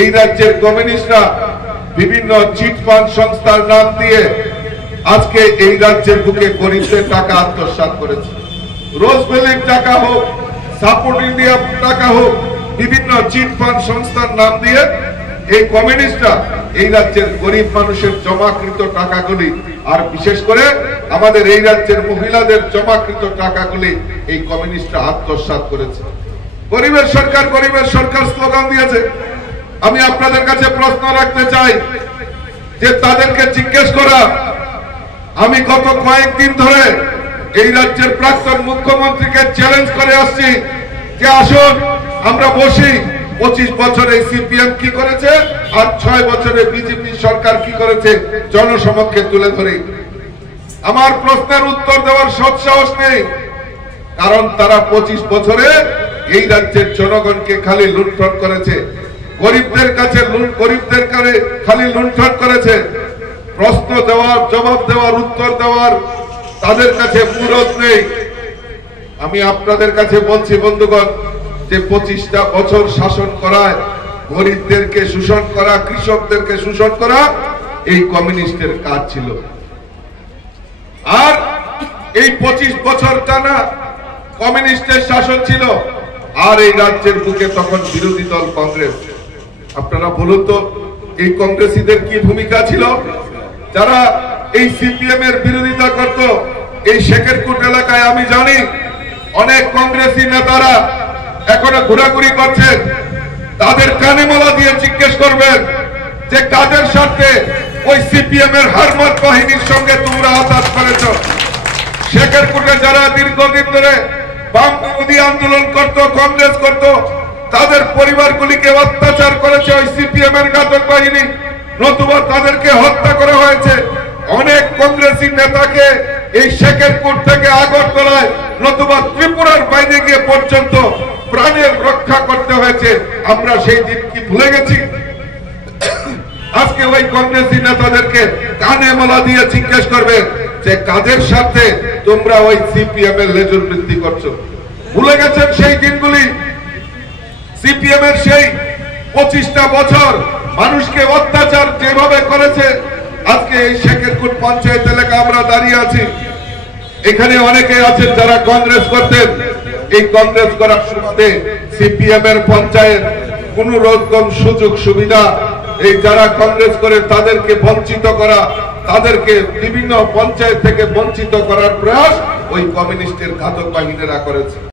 এই রাজ্যের কমিউনিস্টরা বিভিন্ন চিটফান্ড সংস্থার নাম দিয়ে আজকে এই রাজ্যের বুকে গরিবদের টাকা আত্মসাৎ করেছে। রোজভ্যালির টাকা হোক, সাপোর্ট ইন্ডিয়া টাকা হোক, বিভিন্ন চিটফান্ড সংস্থার নাম দিয়ে এই কমিউনিস্টরা এই রাজ্যের গরিব মানুষের জমাকৃত টাকাগুলি, আর বিশেষ করে আমাদের এই রাজ্যের মহিলাদের জমাকৃত টাকাগুলি এই কমিউনিস্টরা আত্মসাৎ করেছে। গরিবের সরকার স্লোগান দিয়েছে। আমি আপনাদের কাছে প্রশ্ন রাখতে চাই যে তাদেরকে জিজ্ঞেস করা, আমি গত কয়েকদিন ধরে এই রাজ্যের প্রাক্তন মুখ্যমন্ত্রীকে চ্যালেঞ্জ করে আসছি যে আসুন আমরা বসি, 25 বছরে সিপিএম কি করেছে আর 6 বছরে বিজেপি সরকার কি করেছে জনসমক্ষে তুলে ধরে। আমার প্রশ্নের উত্তর দেওয়ার সৎসাহস নেই, কারণ তারা 25 বছরে এই রাজ্যের জনগণকে খালি লুণ্ঠন করেছে, গরিবদের কাছে খালি লুণ্ঠন করেছে। প্রশ্ন দেওয়ার, জবাব দেওয়ার, উত্তর দেওয়ার তাদের কাছে মুরত নেই। আমি আপনাদের কাছে বলছি বন্ধুগণ, যে 25টা বছর শাসন করায় গরিবদেরকে শোষণ করা, কৃষকদেরকে শোষণ করা এই কমিউনিস্টের কাজ ছিল। আর এই 25 বছর টানা কমিউনিস্টের শাসন ছিল, আর এই রাজ্যের বুকে তখন বিরোধী দল কংগ্রেস। আপনারা বলুন তো এই কংগ্রেসীদের কি ভূমিকা ছিল? যারা এই সিপিএম এর বিরোধিতা করত এই শেখেরকুট এলাকায়, আমি জানি অনেক কংগ্রেসী নেতারা এখনো ঘোরাঘুরি করছেন। তাদের কানে মালা দিয়ে জিজ্ঞেস করবেন যে কাদের স্বার্থে ওই সিপিএম এর হারমাত বাহিনীর সঙ্গে তোমরা আঘাত করেছ। শেখেরকুটে যারা দীর্ঘদিন ধরে বাম বিরোধী আন্দোলন করত, কংগ্রেস করত, তাদের পরিবারগুলিকে অত্যাচার করেছে ওই সিপিএম এর ঘাতক বাহিনী, নতুবা তাদেরকে হত্যা করা হয়েছে। অনেক কংগ্রেসী নেতাকে এই শেখেরকুট থেকে আগরতলায় নতুবা ত্রিপুরার বাইরে গিয়ে পর্যন্ত প্রাণের রক্ষা করতে হয়েছে। আমরা সেই দিন কি ভুলে গেছি? আজকে ওই কংগ্রেসী নেতাদেরকে কানে মালা দিয়ে জিজ্ঞেস করবে যে কাদের সাথে তোমরা ওই সিপিএম এর লেজুর বৃদ্ধি করছো। ভুলে গেছেন সেই দিনগুলি? সিপিএম এর সেই 25টা বছর মানুষকে অত্যাচার যেভাবে করেছে। আজকে এই শেখেরকুট পঞ্চায়েত এলাকা আমরা দাঁড়িয়ে আছি, এখানে অনেকে আছেন যারা কংগ্রেস করতেন। এই কংগ্রেস করার সুবাদে সিপিএম এর পঞ্চায়েত কোন রকম সুযোগ সুবিধা এই যারা কংগ্রেস করে তাদেরকে বঞ্চিত করা, তাদেরকে বিভিন্ন পঞ্চায়েত থেকে বঞ্চিত করার প্রয়াস ওই কমিউনিস্টের ঘাতক বাহিনীরা করেছে।